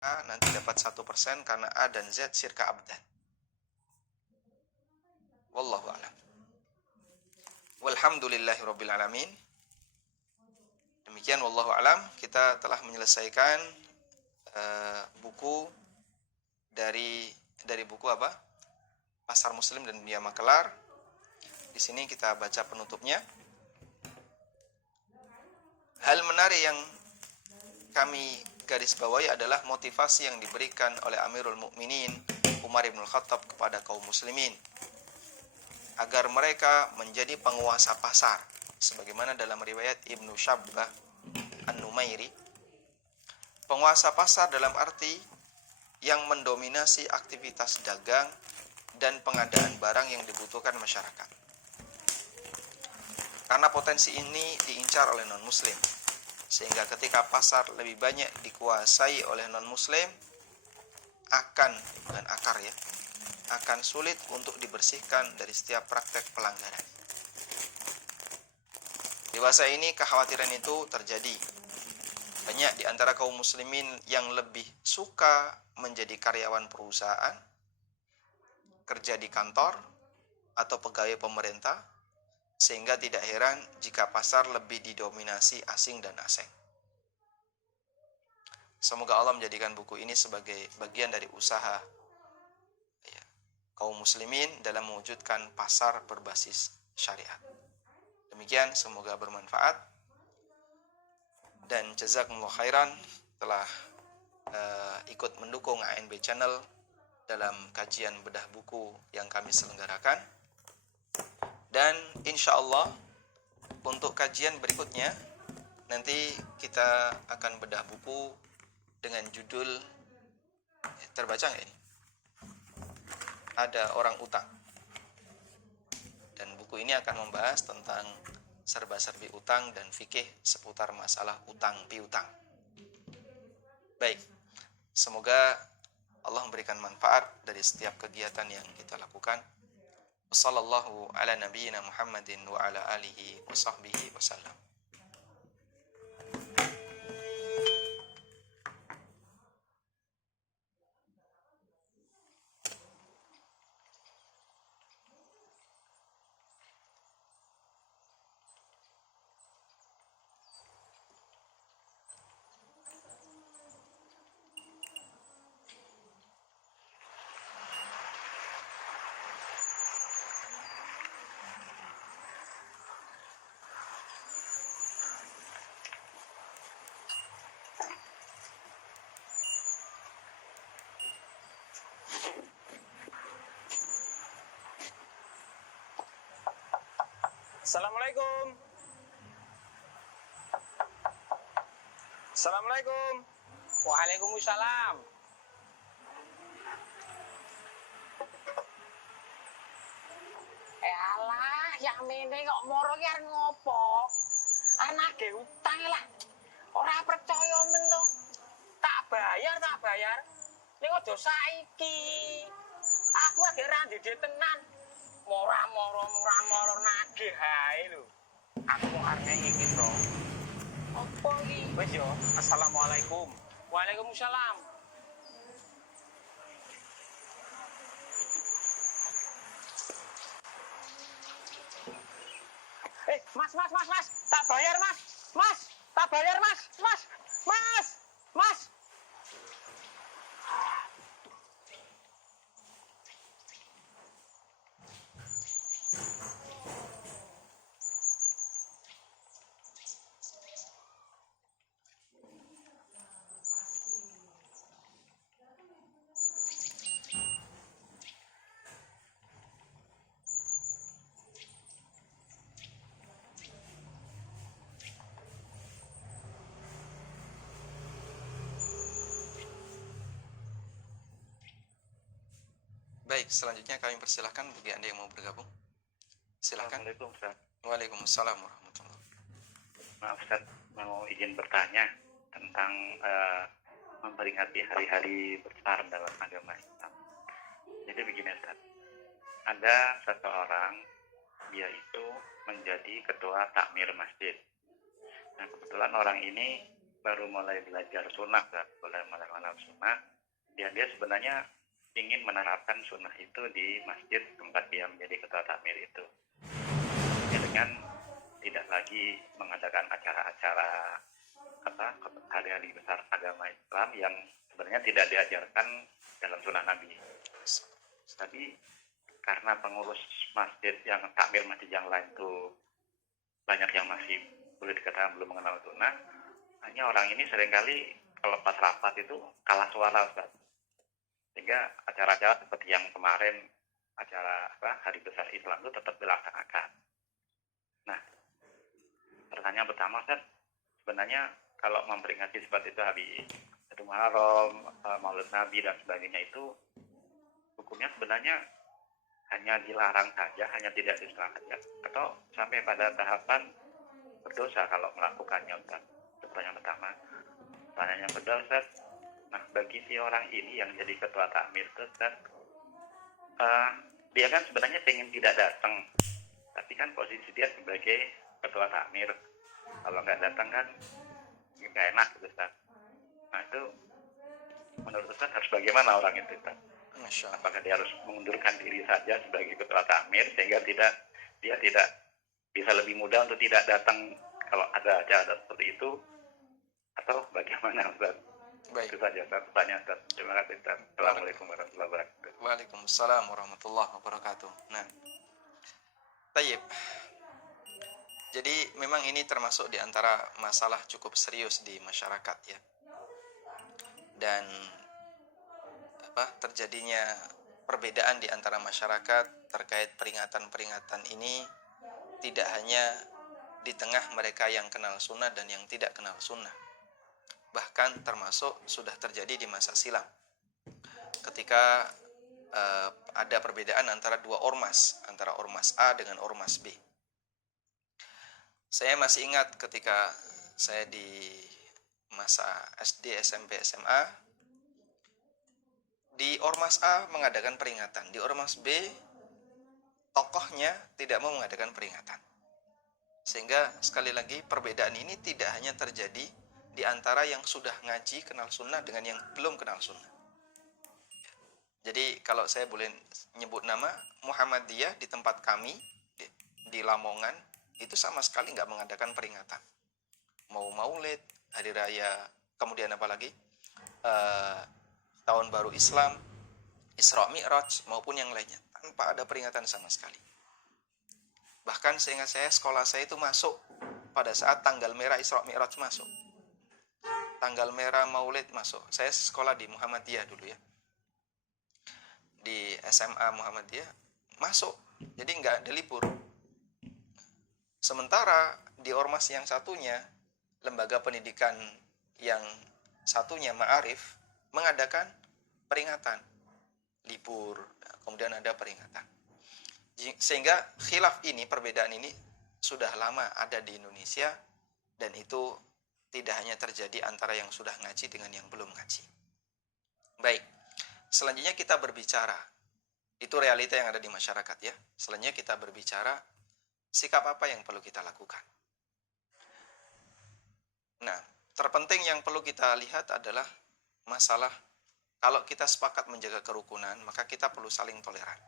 A nanti dapat 1% karena A dan Z sirka abdan. Wallahu a'lam. Walhamdulillahirabbil alamin. Demikian wallahu a'lam, kita telah menyelesaikan buku dari buku apa? Pasar Muslim dan Dunia Makelar. Di sini kita baca penutupnya. Hal menarik yang kami garis bawahi adalah motivasi yang diberikan oleh Amirul Mukminin Umar bin Khattab kepada kaum muslimin agar mereka menjadi penguasa pasar, sebagaimana dalam riwayat Ibnu Syabbah An-Numairi. Penguasa pasar dalam arti yang mendominasi aktivitas dagang dan pengadaan barang yang dibutuhkan masyarakat. Karena potensi ini diincar oleh non-muslim, sehingga ketika pasar lebih banyak dikuasai oleh non-muslim, akan sulit untuk dibersihkan dari setiap praktek pelanggaran. Di masa ini kekhawatiran itu terjadi. Banyak di antara kaum muslimin yang lebih suka menjadi karyawan perusahaan, kerja di kantor, atau pegawai pemerintah, sehingga tidak heran jika pasar lebih didominasi asing dan asing. Semoga Allah menjadikan buku ini sebagai bagian dari usaha kaum muslimin dalam mewujudkan pasar berbasis syariat. Demikian, semoga bermanfaat. Dan jazakumullah khairan telah ikut mendukung ANB Channel dalam kajian bedah buku yang kami selenggarakan. Dan insya Allah untuk kajian berikutnya nanti kita akan bedah buku dengan judul, terbaca nggak ini? Ada Orang Utang. Dan buku ini akan membahas tentang serba-serbi utang dan fikih seputar masalah utang piutang. Baik, semoga Allah memberikan manfaat dari setiap kegiatan yang kita lakukan. Wassallallahu ala nabiyyina Muhammadin wa ala alihi wa sahbihi wasallam. Assalamualaikum. Assalamualaikum. Waalaikumsalam. Alah, yang mene kok moro ki arep ngopo? Anake utang lah. Ora percaya men to. Tak bayar. Ning aja saiki. Aku lagi ra ndek tenan. Mora-moro nagih hae lho. Aku arep iki to. Apa iki? Wis yo, assalamualaikum. Waalaikumsalam. Mas. Tak bayar, Mas. Tak bayar, Mas. Mas. Baik, selanjutnya kami persilahkan bagi Anda yang mau bergabung. Silakan. Assalamualaikum, Ustaz. Waalaikumsalam warahmatullahi wabarakatuh. Maaf, Ustaz, mau izin bertanya tentang memperingati hari-hari besar dalam agama Islam. Jadi begini, Ustaz. Ada seseorang, dia itu menjadi ketua takmir masjid. Nah, kebetulan orang ini baru mulai belajar sunnah, mulai mengenal sunnah, dia sebenarnya ingin menerapkan sunnah itu di masjid tempat dia menjadi ketua takmir itu. Ya, dengan tidak lagi mengadakan acara-acara hari-hari besar agama Islam yang sebenarnya tidak diajarkan dalam sunnah Nabi. Tapi karena pengurus masjid yang takmir masjid yang lain itu banyak yang masih boleh dikatakan belum mengenal sunnah, hanya orang ini seringkali kalau pas rapat itu kalah suara, Ustaz. Sehingga acara-acara seperti yang kemarin, acara hari besar Islam itu tetap dilaksanakan. Nah, pertanyaan pertama, Ustaz, sebenarnya kalau memperingati seperti itu hari Muharram, Maulid Nabi dan sebagainya itu hukumnya sebenarnya hanya dilarang saja, hanya tidak dilarang saja, atau sampai pada tahapan berdosa kalau melakukannya, Ustaz? Itu pertanyaan pertama. Pertanyaan yang kedua, Ustaz, nah bagi si orang ini yang jadi ketua takmir itu, Ustaz, dia kan sebenarnya pengen tidak datang, tapi kan posisi dia sebagai ketua takmir, kalau nggak datang kan nggak enak, Ustaz. Nah itu menurut Ustaz harus bagaimana orang itu, Ustaz? Masya Allah. Apakah dia harus mengundurkan diri saja sebagai ketua takmir sehingga dia tidak bisa lebih mudah untuk tidak datang kalau ada acara seperti itu, atau bagaimana, Ustaz? Baik. Itu saja, Ustaz, pertanyaan, Ustaz. Terima kasih, Ustaz. Assalamualaikum warahmatullahi wabarakatuh. Waalaikumsalam warahmatullahi wabarakatuh. Nah, tayyib. Jadi memang ini termasuk di antara masalah cukup serius di masyarakat ya. Dan terjadinya perbedaan di antara masyarakat terkait peringatan-peringatan ini tidak hanya di tengah mereka yang kenal sunnah dan yang tidak kenal sunnah. Bahkan termasuk sudah terjadi di masa silam. Ketika ada perbedaan antara dua ormas, antara ormas A dengan ormas B. Saya masih ingat ketika saya di masa SD, SMP, SMA, di ormas A mengadakan peringatan, di ormas B tokohnya tidak mau mengadakan peringatan. Sehingga sekali lagi perbedaan ini tidak hanya terjadi di antara yang sudah ngaji kenal sunnah dengan yang belum kenal sunnah. Jadi kalau saya boleh nyebut nama, Muhammadiyah di tempat kami di Lamongan itu sama sekali nggak mengadakan peringatan. Mau maulid, hari raya, kemudian apa lagi? Tahun baru Islam, Isra Mi'raj maupun yang lainnya, tanpa ada peringatan sama sekali. Bahkan seingat saya, sekolah saya itu masuk pada saat tanggal merah Isra Mi'raj masuk, tanggal merah Maulid masuk. Saya sekolah di Muhammadiyah dulu ya, di SMA Muhammadiyah masuk, jadi nggak ada libur. Sementara di ormas yang satunya, lembaga pendidikan yang satunya Ma'arif, mengadakan peringatan, libur, kemudian ada peringatan. Sehingga khilaf ini, perbedaan ini sudah lama ada di Indonesia, dan itu tidak hanya terjadi antara yang sudah ngaji dengan yang belum ngaji. Baik, selanjutnya kita berbicara, itu realita yang ada di masyarakat ya. Selanjutnya kita berbicara, sikap apa yang perlu kita lakukan. Nah, terpenting yang perlu kita lihat adalah masalah kalau kita sepakat menjaga kerukunan, maka kita perlu saling toleran.